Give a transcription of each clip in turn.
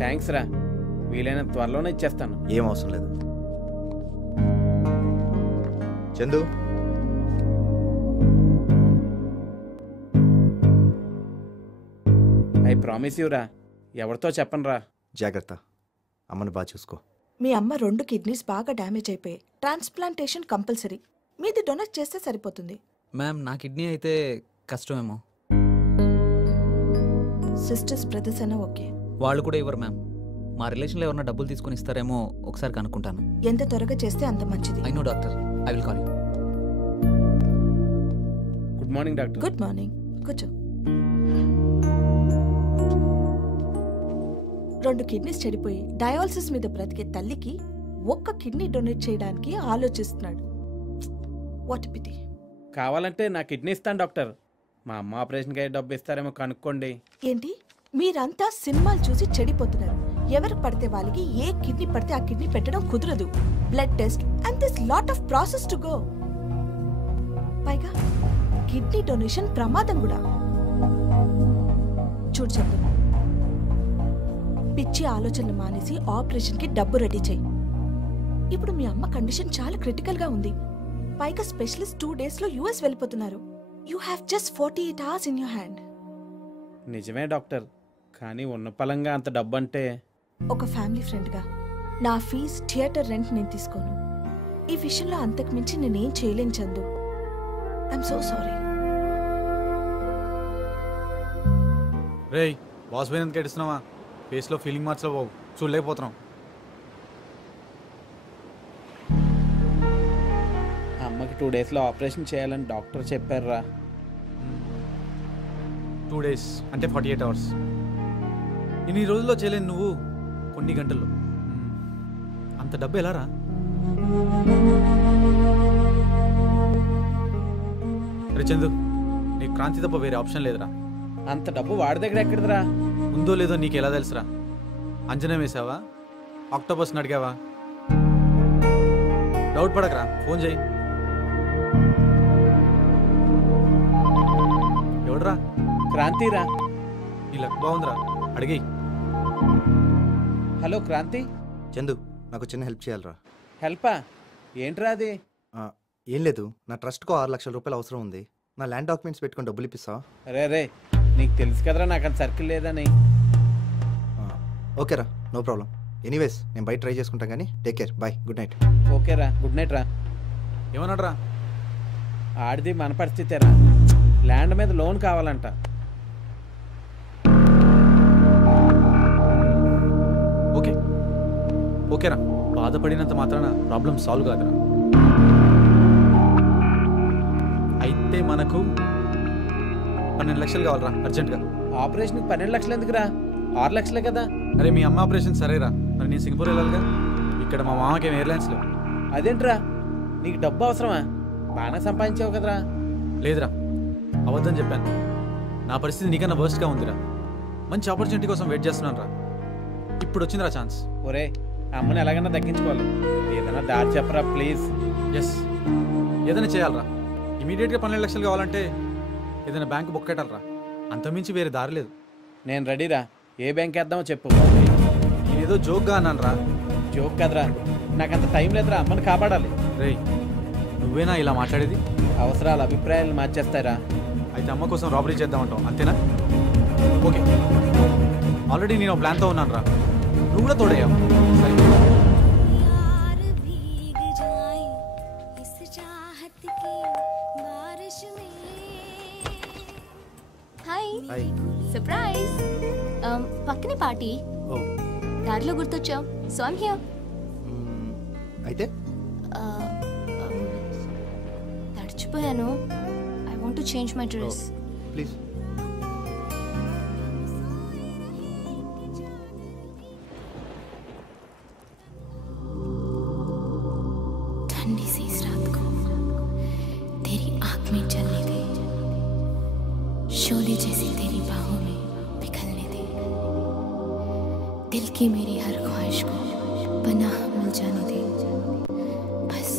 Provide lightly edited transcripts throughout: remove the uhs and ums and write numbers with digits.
Thanks రా, వీలైన త్వరలోనే ఇచ్చేస్తాను. ఏం అవసరం లేదు. చందు, ఐ ప్రామిస్ యూ రా, ఎవరితో చెప్పను రా. జాగ్రత్త, అమ్మని బాగా చూసుకో. మీ అమ్మ 2 కిడ్నీస్ బాగా డ్యామేజ్ అయిపోయాయి. Transplantation compulsory. మీది డొనేట్ చేస్తే సరిపోతుంది. మ్యామ్, నా కిడ్నీ అయితే కష్టమేమో. సిస్టర్స్ బ్రదర్స్ అయినా ఓకే. వాళ్ళు కూడా ఇవ్వరు మ్యామ్. మా రిలేషన్లో ఎవరైనా డబ్బులు తీసుకొని ఇస్తారేమో ఒకసారి కనుక్కుంటాను. ఎంత త్వరగా చేస్తే అంత మంచిది. I know doctor, I will call you. Good morning doctor. Good morning. కూర్చో. 2 కిడ్నీస్ చెడిపోయి డయాలసిస్ మీద బ్రతికే తల్లికి 1 కిడ్నీ డొనేట్ చేయడానికి ఆలోచిస్తున్నాడు. What pity. కావాలంటే నా కిడ్నీ ఇస్తాను డాక్టర్. మా అమ్మ ఆపరేషన్కి అయ్యే డబ్బు ఇస్తారేమో కనుక్కోండి. ఏంటి, మీరంతా సినిమాలు చూసి చెడిపోతున్నారు. ఎవరు పడితే వాళ్ళకి ఏ కిడ్నీ పడితే ఆ కిడ్నీ పెట్టడం కుదరదు. Blood test and this lot of process to go. పైగా కిడ్నీ డొనేషన్ ప్రమాదం కూడా. చూడు చందు, పిచ్చి ఆలోచనలు మానేసి ఆపరేషన్కి డబ్బు రెడీ చేయి. ఇప్పుడు మీ అమ్మ కండిషన్ చాలా క్రిటికల్గా ఉంది. పైగా స్పెషలిస్ట్ 2 డేస్లో US వెళ్ళిపోతున్నారు. You have just 48 hours in your hand. నిజమే డాక్టర్, కానీ ఉన్న పలంగా అంత డబ్బు అంటే. ఒక ఫ్యామిలీ ఫ్రెండ్గా నా ఫీజ్, థియేటర్ రెంట్ నేను తీసుకోను. ఈ విషయంలో అంతకు మించి నేనేం చేయలేను చందు. I'm so sorry. రేయ్, బాస్ పోయినందుకు కేటిస్తున్నావా? ఫేస్లో ఫీలింగ్ మార్క్స్లో బాబు చూడలేకపోతున్నాం. అమ్మకి 2 డేస్లో ఆపరేషన్ చేయాలని డాక్టర్ చెప్పారా. 2 days అంటే 48 hours. ఇన్ని రోజుల్లో చేయలేను నువ్వు కొన్ని గంటల్లో. అంత డబ్బు ఎలా రా? రే చందు, నీకు క్రాంతి తప్ప వేరే ఆప్షన్ లేదురా. అంత డబ్బు వాడి దగ్గర ఎక్కడిదిరా? ఉందో లేదో నీకు ఎలా తెలుసురా? అంజనా వేసావా? ఆక్టోపస్ని అడిగావా? డౌట్ పడకరా, ఫోన్ చేయి. ఎవడరా? క్రాంతిరా. నీ లక్ బాగుందిరా, అడిగి. హలో క్రాంతి. చందు, నాకు చిన్న హెల్ప్ చేయాలరా. హెల్పా? ఏంట్రా అది? ఏం లేదు, నా ట్రస్ట్కో 6 లక్షల రూపాయలు అవసరం ఉంది. నా ల్యాండ్ డాక్యుమెంట్స్ పెట్టుకొని డబ్బులు ఇప్పిస్తావా? రే, నీకు తెలుసు కదరా నాకు అంత సర్కిల్ లేదని. ఓకేరా, నో ప్రాబ్లం. ఎనీవేస్ నేను బయట ట్రై చేసుకుంటాను కానీ take care, boy, good night. ఓకేరా, గుడ్ నైట్ రా. ఏమన్నాడ్రా? ఆడిది మన పరిస్థితేరా, ల్యాండ్ మీద లోన్ కావాలంట. ఓకే ఓకేరా, బాధపడినంత మాత్రాన ప్రాబ్లం సాల్వ్ కాదురా. అయితే మనకు 12 లక్షలు కావాలరా అర్జెంట్గా. ఆపరేషన్కి 12 లక్షలు ఎందుకురా? 6 లక్షలే కదా. అరే మీ అమ్మ ఆపరేషన్ సరేరా, మరి నేను సింగపూర్ వెళ్ళాలిగా. ఇక్కడ మా మామకేం ఎయిర్లైన్స్ లేవు. అదేంట్రా, నీకు డబ్బు అవసరమా? బాగానే సంపాదించావు కదరా. లేదురా, అవద్దని చెప్పాను. నా పరిస్థితి నీకన్నా వర్స్ట్గా ఉందిరా. మంచి ఆపర్చునిటీ కోసం వెయిట్ చేస్తున్నాను రా. ఇప్పుడు వచ్చిందిరా ఛాన్స్. ఒరే, అమ్మని ఎలాగైనా తగ్గించుకోవాలి. ఏదైనా దారి చెప్పరా ప్లీజ్. ఎస్, ఏదైనా చేయాలరా. ఇమీడియట్గా 12 లక్షలు కావాలంటే ఏదైనా బ్యాంకు బుక్ పెట్టాలరా. అంతమించి వేరే దారి లేదు. నేను రెడీరా, ఏ బ్యాంక్ వేద్దామో చెప్పు. నేనేదో జోక్గా అన్నాను రా. జోక్ కదరా, నాకంత టైం లేదురా, అమ్మని కాపాడాలి. రేయ్, నువ్వేనా ఇలా మాట్లాడేది? అవసరాలు అభిప్రాయాలు మార్చేస్తారా? అయితే అమ్మ కోసం రాబరీ చేద్దామంటావు అంతేనా? ఓకే, ఆల్రెడీ నేను ప్లాన్తో ఉన్నాను రా. నువ్వు కూడా తోడయ్యావు. సరే, హాయ్. సర్ప్రైజ్. పక్కనే పార్టీ. దారిలో గుర్తొచ్చావు. So I'm here. అయితే తడిచిపోయాను. I want to change my dress. Please. ठंडी सी इस रात को तेरी आंख में जलने दे, शोले जैसी तेरी बाहों में पिघलने दे, दिल की मेरी हर ख्वाहिश को पनाह मिल जाने दे, बस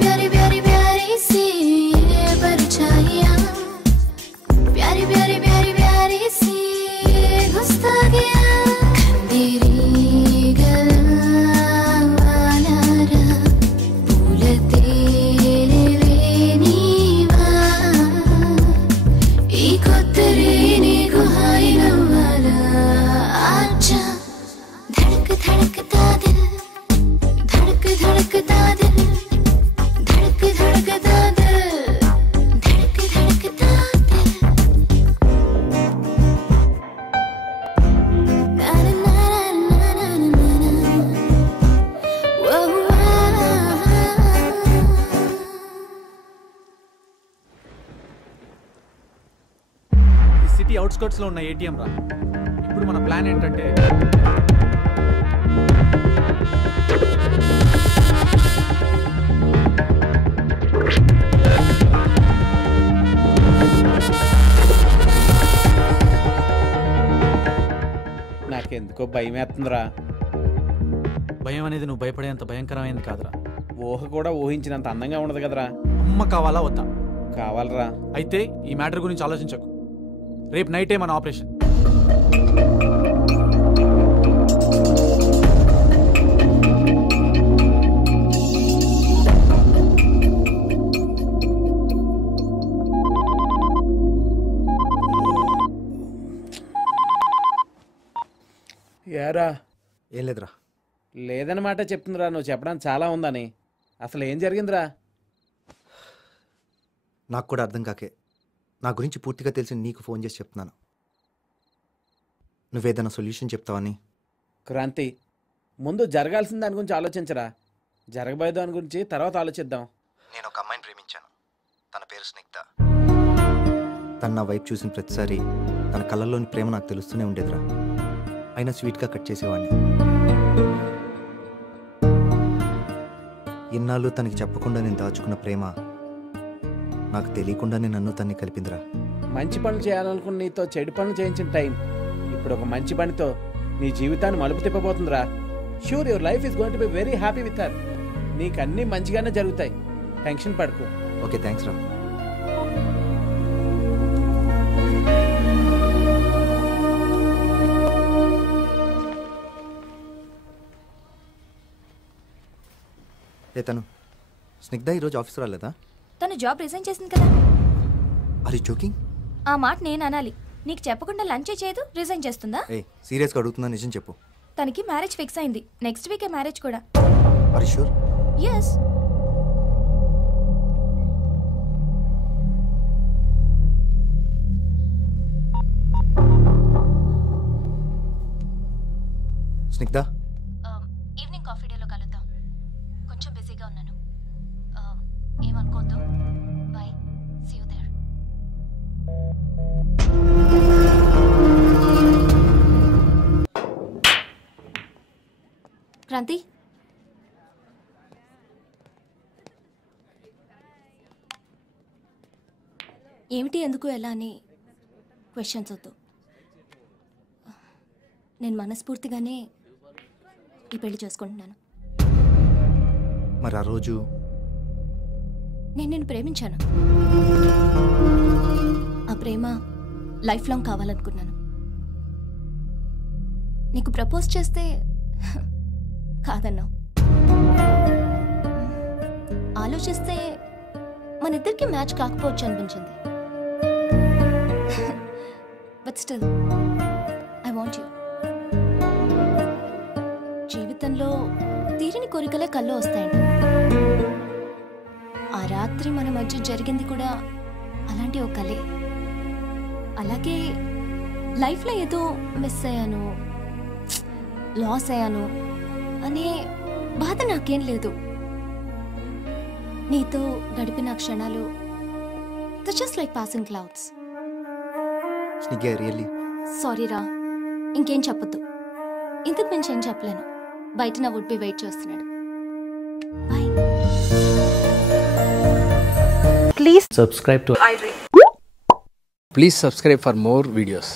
प्यारी प्यारी प्यारी प्यारी सी ये परछाइयाँ प्यारी प्यारी प्यारी प्यारी सी गुस्ताखियाँ खंदेरी गलावालारा पूलते लेनीवा ఈ కొత్తరే నీకు హాయి నవ్వాలా ఆచా धड़क धड़कता दिल धड़क धड़कता दिल धड़क धड़कता दिल धड़क धड़कता दिल ना ना ना ना ना ना ना वो ఈ సిటీ అవుట్స్కర్ట్స్లో ఉన్న ఏటీఎం రా. ఇప్పుడు మన ప్లాన్ ఏంటంటే నాకెందుకో భయం వేస్తుందిరా. భయం అనేది నువ్వు భయపడేంత భయంకరమైనది కాదురా. ఊహ కూడా ఊహించినంత అందంగా ఉండదు కదరా. అమ్మ కావాలా వద్దా? కావాలరా. అయితే ఈ మ్యాటర్ గురించి ఆలోచించకు. రేపు నైటే మన ఆపరేషన్. ఏరా ఏం లేదురా. లేదన్నమాట చెప్తుందిరా. నువ్వు చెప్పడానికి చాలా ఉందని. అసలు ఏం జరిగిందిరా? నాకు కూడా అర్థం కాకే నా గురించి పూర్తిగా తెలిసి నీకు ఫోన్ చేసి చెప్తున్నాను. నువ్వేదైనా సొల్యూషన్ చెప్తావని. క్రాంతి, ముందు జరగాల్సిన దాని గురించి ఆలోచించరా. జరగబోయే దాని గురించి తర్వాత ఆలోచిద్దాం. నేను ఒక అమ్మాయిని ప్రేమించాను. తన పేరు స్నిగ్ధ. తను నా వైపు చూసిన ప్రతిసారి తన కళ్ళల్లోని ప్రేమ నాకు తెలుస్తూనే ఉండేదిరా. అయినా స్వీట్గా కట్ చేసేవాడిని. ఇన్నాళ్ళు తనకి చెప్పకుండా నేను దాచుకున్న ప్రేమ నాకు తెలియకుండానే నన్ను తన్ని కలిపిందిరా. మంచి పనులు చేయాలనుకున్న నీతో చెడు పనులు చేయించిన టైం ఇప్పుడు ఒక మంచి పనితో నీ జీవితాన్ని మలుపు తిప్పబోతుందిరా. Sure your life is going to be very happy with her. నీకు అన్నీ మంచిగానే జరుగుతాయి. టెన్షన్ పడకు. ఓకే, థ్యాంక్స్ రా. తను స్నిగ్ధ ఈరోజు ఆఫీస్ రాలేదా? తను జాబ్ రిజైన్ చేసింది కదా. Are you joking? ఆ మాట నేను అనాలి. నీకు చెప్పకుండా లంచే చేయదు, రిజైన్ చేస్తుందా? సీరియస్గా అడుగుతున్నా, నిజం చెప్పు. తనకి మ్యారేజ్ ఫిక్స్ అయింది. నెక్స్ట్ వీకే మ్యారేజ్ కూడా. Are you sure? Yes. Snigdha, evening coffee డేలో కలుద్దాం. కొంచెం బిజీగా ఉన్నాను. ఏమనుకోద్దు. Bye. See you there. Kranti, ఏమిటి, ఎందుకు, ఎలా అని క్వశ్చన్స్ వద్దు. నేను మనస్ఫూర్తిగానే ఈ పెళ్లి చేసుకుంటున్నాను. మరి ఆ రోజు నేను నిన్ను ప్రేమించాను. ఆ ప్రేమ లైఫ్ లాంగ్ కావాలనుకున్నాను. నీకు ప్రపోజ్ చేస్తే కాదన్నావు. ఆలోచిస్తే మన ఇద్దరికి మ్యాచ్ కాకపోవచ్చు అనిపించింది. But still I want you. జీవితంలో తీరని కోరికలే కళ్ళు వస్తాయండి. ఆ రాత్రి మన మధ్య జరిగింది కూడా అలాంటి ఒక కలే. అలాగే లైఫ్లో ఏదో మిస్ అయ్యాను, లాస్ అయ్యాను అనే బాధ నాకేం లేదు. నీతో గడిపిన క్షణాలు just like passing clouds. Snigdha, really sorry రా, ఇంకేం చెప్పొద్దు. ఇంతకు మించి ఏం చెప్పలేను. బయట నా వుడ్ బి వెయిట్ చేస్తున్నాడు. Bye. Please subscribe to iDream. Please subscribe for more videos.